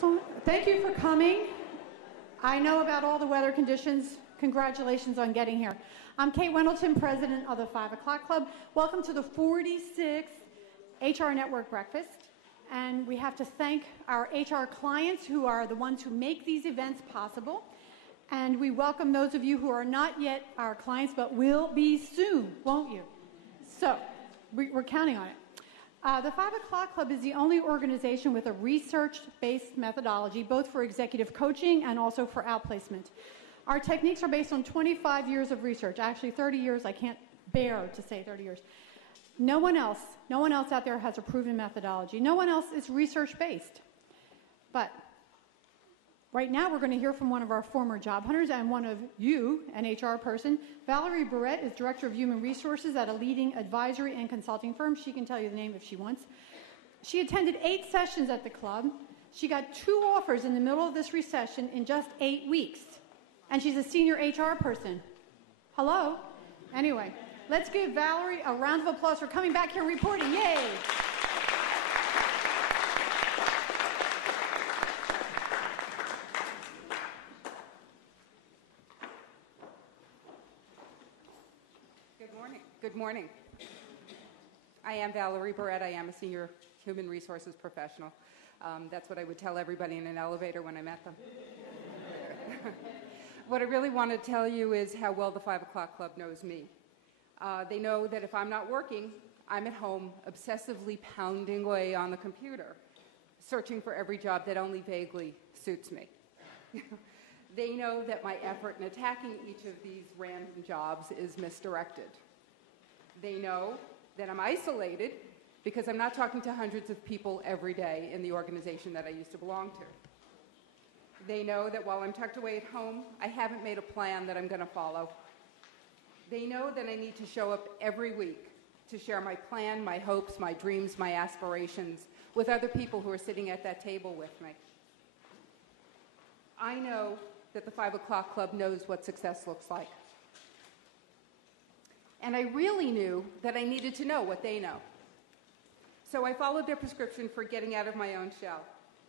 this on? Thank you for coming. I know about all the weather conditions. Congratulations on getting here. I'm Kate Wendleton, president of the 5 O'Clock Club. Welcome to the 46th HR Network Breakfast. And we have to thank our HR clients who are the ones who make these events possible. And we welcome those of you who are not yet our clients, but will be soon, won't you? So, we're counting on it. The 5 O'Clock Club is the only organization with a research-based methodology, both for executive coaching and also for outplacement. Our techniques are based on 25 years of research. Actually, 30 years. I can't bear to say 30 years. No one else out there has a proven methodology. No one else is research-based. But right now, we're going to hear from one of our former job hunters and one of you, an HR person. Valerie Berretta is Director of Human Resources at a leading advisory and consulting firm. She can tell you the name if she wants. She attended 8 sessions at the club. She got 2 offers in the middle of this recession in just 8 weeks. And she's a senior HR person. Hello? Anyway, let's give Valerie a round of applause for coming back here and reporting. Yay! Good morning. I am Valerie Berretta. I am a senior human resources professional. That's what I would tell everybody in an elevator when I met them. What I really want to tell you is how well the 5 O'Clock Club knows me. They know that if I'm not working, I'm at home obsessively pounding away on the computer, searching for every job that only vaguely suits me. They know that my effort in attacking each of these random jobs is misdirected. They know that I'm isolated because I'm not talking to hundreds of people every day in the organization that I used to belong to. They know that while I'm tucked away at home, I haven't made a plan that I'm going to follow. They know that I need to show up every week to share my plan, my hopes, my dreams, my aspirations with other people who are sitting at that table with me. I know that the 5 O'Clock Club knows what success looks like. And I really knew that I needed to know what they know. So I followed their prescription for getting out of my own shell.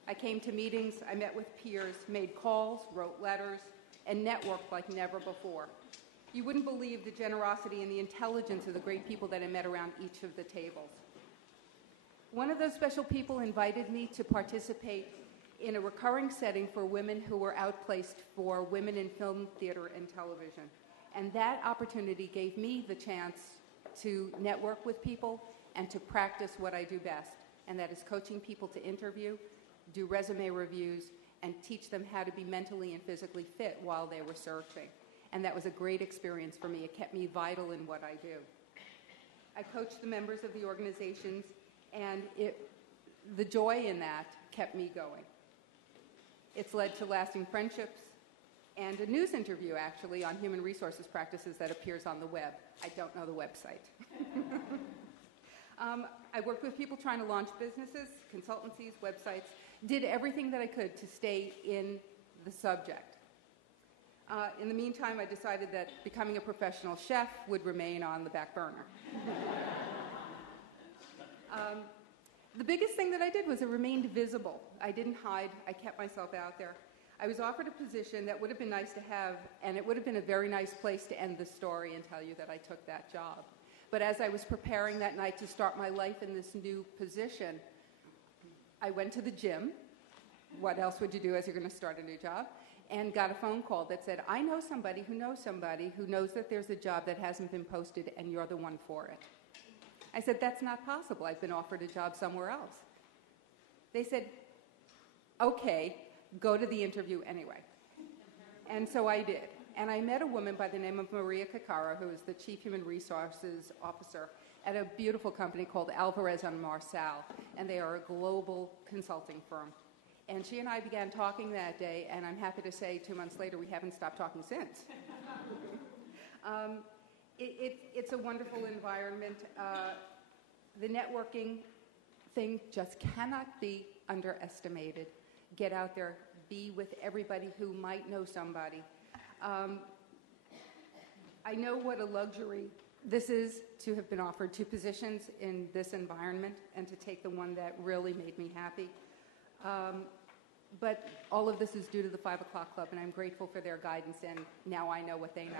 I came to meetings, I met with peers, made calls, wrote letters, and networked like never before. You wouldn't believe the generosity and the intelligence of the great people that I met around each of the tables. One of those special people invited me to participate in a recurring setting for women who were outplaced for women in film, theater, and television. And that opportunity gave me the chance to network with people and to practice what I do best, and that is coaching people to interview, do resume reviews, and teach them how to be mentally and physically fit while they were searching. And that was a great experience for me. It kept me vital in what I do. I coached the members of the organizations, and the joy in that kept me going. It's led to lasting friendships and a news interview, actually, on human resources practices that appears on the web. I don't know the website. I worked with people trying to launch businesses, consultancies, websites, did everything that I could to stay in the subject. In the meantime, I decided that becoming a professional chef would remain on the back burner. The biggest thing that I did was I remained visible. I didn't hide. I kept myself out there. I was offered a position that would have been nice to have, and it would have been a very nice place to end the story and tell you that I took that job. But as I was preparing that night to start my life in this new position, I went to the gym. What else would you do as you're going to start a new job? And got a phone call that said, I know somebody who knows that there's a job that hasn't been posted and you're the one for it. I said, that's not possible. I've been offered a job somewhere else. They said, okay, go to the interview anyway. And so I did. And I met a woman by the name of Maria Cacara, who is the Chief Human Resources Officer at a beautiful company called Alvarez & Marsal, and they are a global consulting firm. And she and I began talking that day, and I'm happy to say 2 months later we haven't stopped talking since. It's a wonderful environment. The networking thing just cannot be underestimated. Get out there, be with everybody who might know somebody. I know what a luxury this is to have been offered 2 positions in this environment and to take the one that really made me happy. But all of this is due to the 5 o'clock club, and I'm grateful for their guidance, and now I know what they know.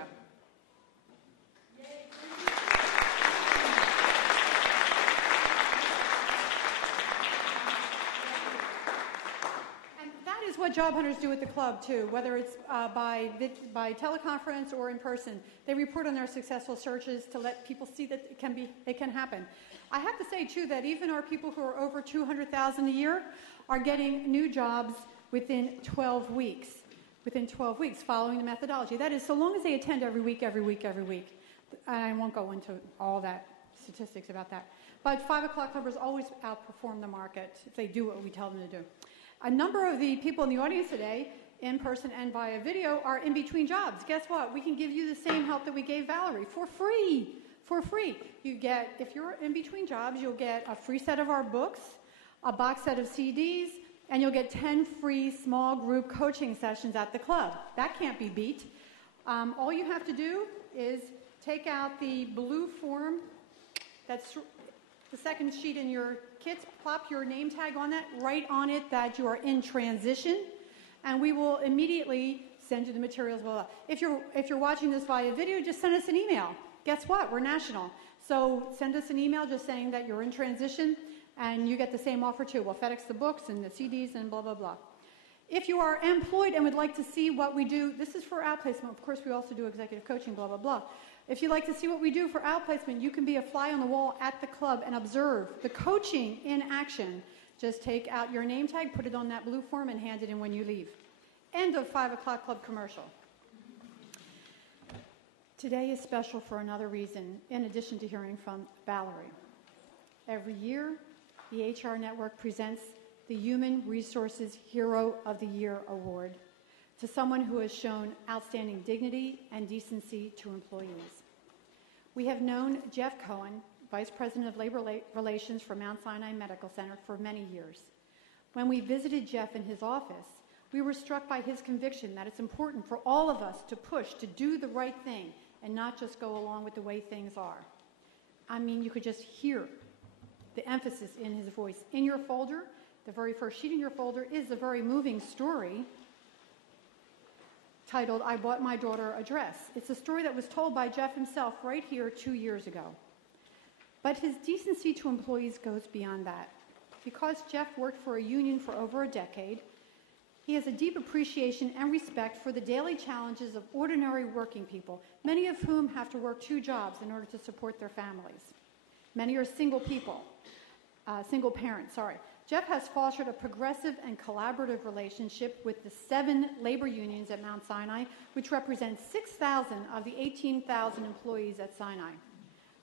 And that is what job hunters do at the club, too, whether it's by teleconference or in person. They report on their successful searches to let people see that it can happen. I have to say, too, that even our people who are over $200,000 a year are getting new jobs within 12 weeks. Within 12 weeks, following the methodology. That is, so long as they attend every week. I won't go into all that statistics about that. But 5 o'clock clubbers always outperform the market if they do what we tell them to do. A number of the people in the audience today, in person and via video, are in between jobs. Guess what? We can give you the same help that we gave Valerie for free. For free. You get, if you're in between jobs, you'll get a free set of our books, a box set of CDs, and you'll get 10 free small group coaching sessions at the club. That can't be beat. All you have to do is take out the blue form, that's the second sheet in your kits, plop your name tag on that, write on it that you are in transition, and we will immediately send you the materials. If you're watching this via video, just send us an email. Guess what? We're national. So send us an email just saying that you're in transition, and you get the same offer too. We'll FedEx the books and the CDs and blah, blah, blah. If you are employed and would like to see what we do, this is for outplacement. Of course, we also do executive coaching, blah, blah, blah. If you'd like to see what we do for outplacement, you can be a fly on the wall at the club and observe the coaching in action. Just take out your name tag, put it on that blue form, and hand it in when you leave. End of 5 o'clock club commercial. Today is special for another reason, in addition to hearing from Valerie. Every year, the HR Network presents the Human Resources Hero of the Year Award to someone who has shown outstanding dignity and decency to employees. We have known Jeff Cohen, Vice President of Labor Relations for Mount Sinai Medical Center, for many years. When we visited Jeff in his office, we were struck by his conviction that it's important for all of us to push, to do the right thing, and not just go along with the way things are. I mean, you could just hear the emphasis in his voice. In your folder, the very first sheet in your folder is a very moving story titled, "I Bought My Daughter a Dress." It's a story that was told by Jeff himself right here 2 years ago. But his decency to employees goes beyond that. Because Jeff worked for a union for over a decade, he has a deep appreciation and respect for the daily challenges of ordinary working people, many of whom have to work 2 jobs in order to support their families. Many are single parents. Jeff has fostered a progressive and collaborative relationship with the 7 labor unions at Mount Sinai, which represent 6,000 of the 18,000 employees at Sinai.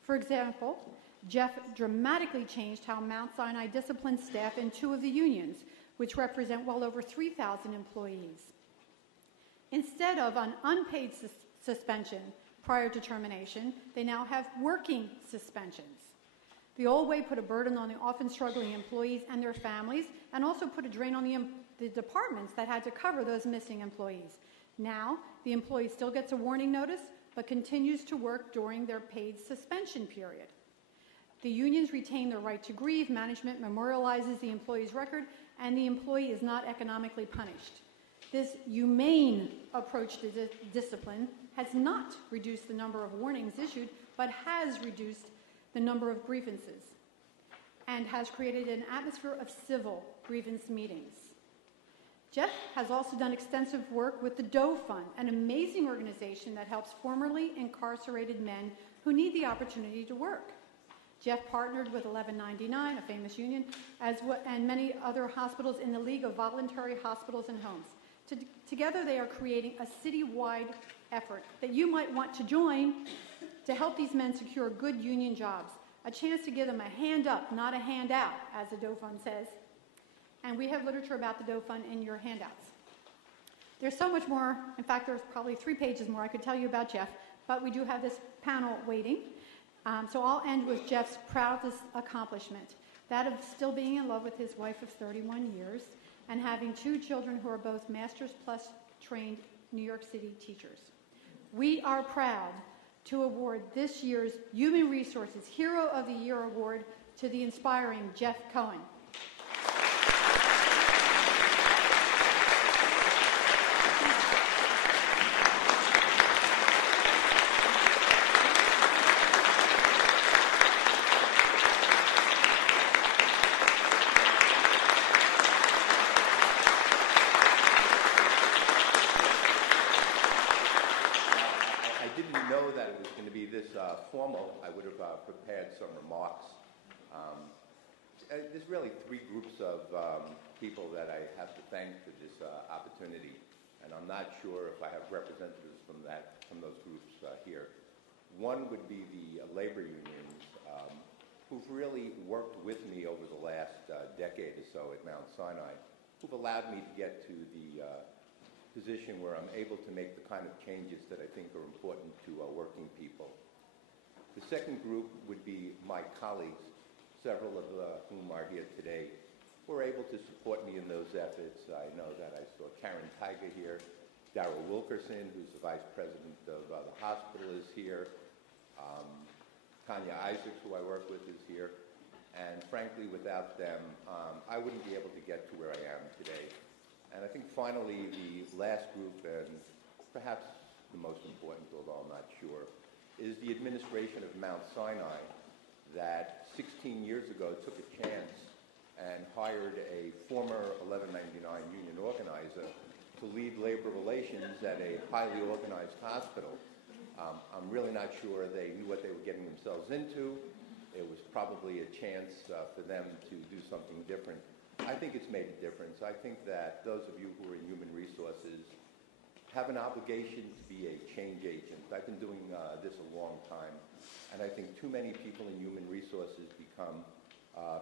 For example, Jeff dramatically changed how Mount Sinai disciplines staff in 2 of the unions, which represent well over 3,000 employees. Instead of an unpaid suspension prior to termination, they now have working suspensions. The old way put a burden on the often struggling employees and their families, and also put a drain on the departments that had to cover those missing employees. Now, the employee still gets a warning notice, but continues to work during their paid suspension period. The unions retain their right to grieve, management memorializes the employee's record, and the employee is not economically punished. This humane approach to discipline has not reduced the number of warnings issued, but has reduced the number of grievances, and has created an atmosphere of civil grievance meetings. Jeff has also done extensive work with the Doe Fund, an amazing organization that helps formerly incarcerated men who need the opportunity to work. Jeff partnered with 1199, a famous union, and many other hospitals in the League of Voluntary Hospitals and Homes. Together they are creating a citywide effort that you might want to join to help these men secure good union jobs, a chance to give them a hand up, not a hand out, as the Doe Fund says. And we have literature about the Doe Fund in your handouts. There's so much more. In fact, there's probably 3 pages more I could tell you about Jeff, but we do have this panel waiting. So I'll end with Jeff's proudest accomplishment, that of still being in love with his wife of 31 years and having 2 children who are both Masters Plus trained New York City teachers. We are proud to award this year's Human Resources Hero of the Year Award to the inspiring Jeff Cohen. normal, I would have prepared some remarks. There's really three groups of people that I have to thank for this opportunity, and I'm not sure if I have representatives from those groups here. One would be the labor unions, who've really worked with me over the last decade or so at Mount Sinai, who've allowed me to get to the position where I'm able to make the kind of changes that I think are important to working people. The second group would be my colleagues, several of whom are here today, who are able to support me in those efforts. I know that I saw Karen Tiger here, Darrell Wilkerson, who's the vice president of the hospital, is here. Tanya Isaacs, who I work with, is here. And frankly, without them, I wouldn't be able to get to where I am today. And I think finally, the last group, and perhaps the most important, although I'm not sure, is the administration of Mount Sinai that 16 years ago took a chance and hired a former 1199 union organizer to lead labor relations at a highly organized hospital. I'm really not sure they knew what they were getting themselves into. It was probably a chance for them to do something different. I think it's made a difference. I think that those of you who are in human resources have an obligation to be a change agent. I've been doing this a long time, and I think too many people in human resources become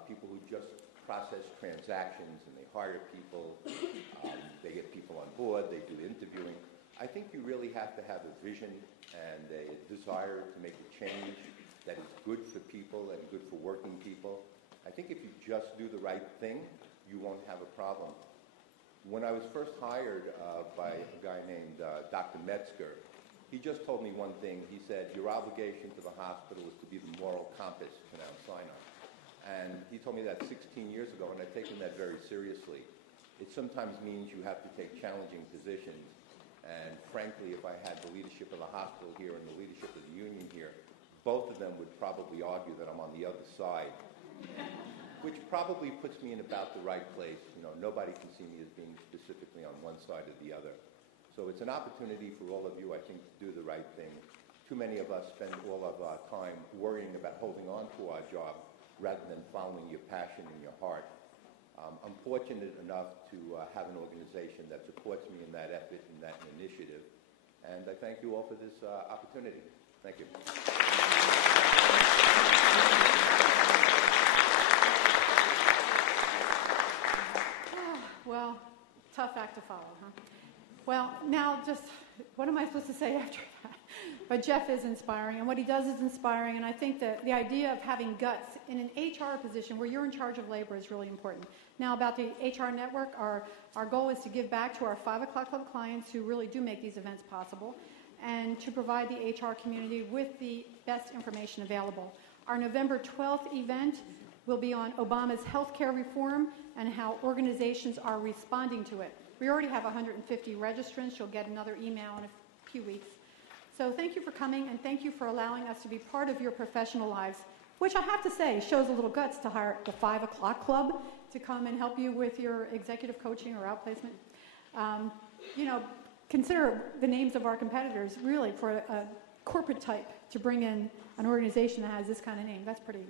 people who just process transactions, and they hire people, they get people on board, they do interviewing. I think you really have to have a vision and a desire to make a change that is good for people and good for working people. I think if you just do the right thing, you won't have a problem. When I was first hired by a guy named Dr. Metzger, he just told me one thing. He said, your obligation to the hospital is to be the moral compass to Mount Sinai. And he told me that 16 years ago, and I've taken that very seriously. It sometimes means you have to take challenging positions. And frankly, if I had the leadership of the hospital here and the leadership of the union here, both of them would probably argue that I'm on the other side, which probably puts me in about the right place. You know, nobody can see me as being specifically on one side or the other. So it's an opportunity for all of you, I think, to do the right thing. Too many of us spend all of our time worrying about holding on to our job rather than following your passion and your heart. I'm fortunate enough to have an organization that supports me in that effort and that initiative. And I thank you all for this opportunity. Thank you. Well, tough act to follow, huh? Well, now just, what am I supposed to say after that? But Jeff is inspiring, and what he does is inspiring, and I think that the idea of having guts in an HR position where you're in charge of labor is really important. Now, about the HR network, our goal is to give back to our 5 o'clock club clients who really do make these events possible, and to provide the HR community with the best information available. Our November 12th event will be on Obama's healthcare reform and how organizations are responding to it. We already have 150 registrants. You'll get another email in a few weeks. So thank you for coming, and thank you for allowing us to be part of your professional lives, which I have to say shows a little guts to hire the 5 o'clock club to come and help you with your executive coaching or outplacement. You know, consider the names of our competitors, really, for a corporate type to bring in an organization that has this kind of name. That's pretty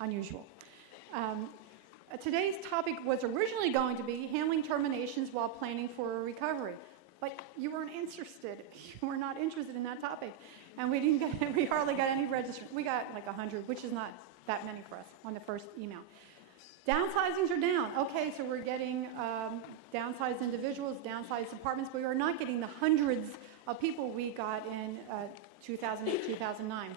unusual. Today's topic was originally going to be handling terminations while planning for a recovery, but you weren't interested. You were not interested in that topic, and we hardly got any registrants. We got like 100, which is not that many for us on the first email. Downsizings are down. Okay, so we're getting downsized individuals, downsized apartments, but we are not getting the hundreds of people we got in 2008, 2009.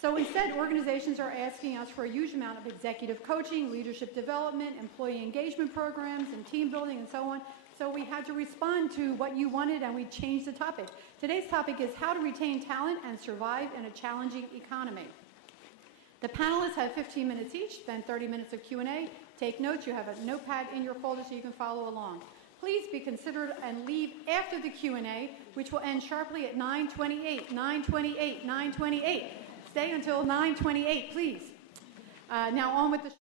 So instead, organizations are asking us for a huge amount of executive coaching, leadership development, employee engagement programs, and team building, and so on. So we had to respond to what you wanted, and we changed the topic. Today's topic is how to retain talent and survive in a challenging economy. The panelists have 15 minutes each, then 30 minutes of Q&A. Take notes. You have a notepad in your folder so you can follow along. Please be considerate and leave after the Q&A, which will end sharply at 9:28, 9:28, 9:28. Stay until 9:28, please. Now on with the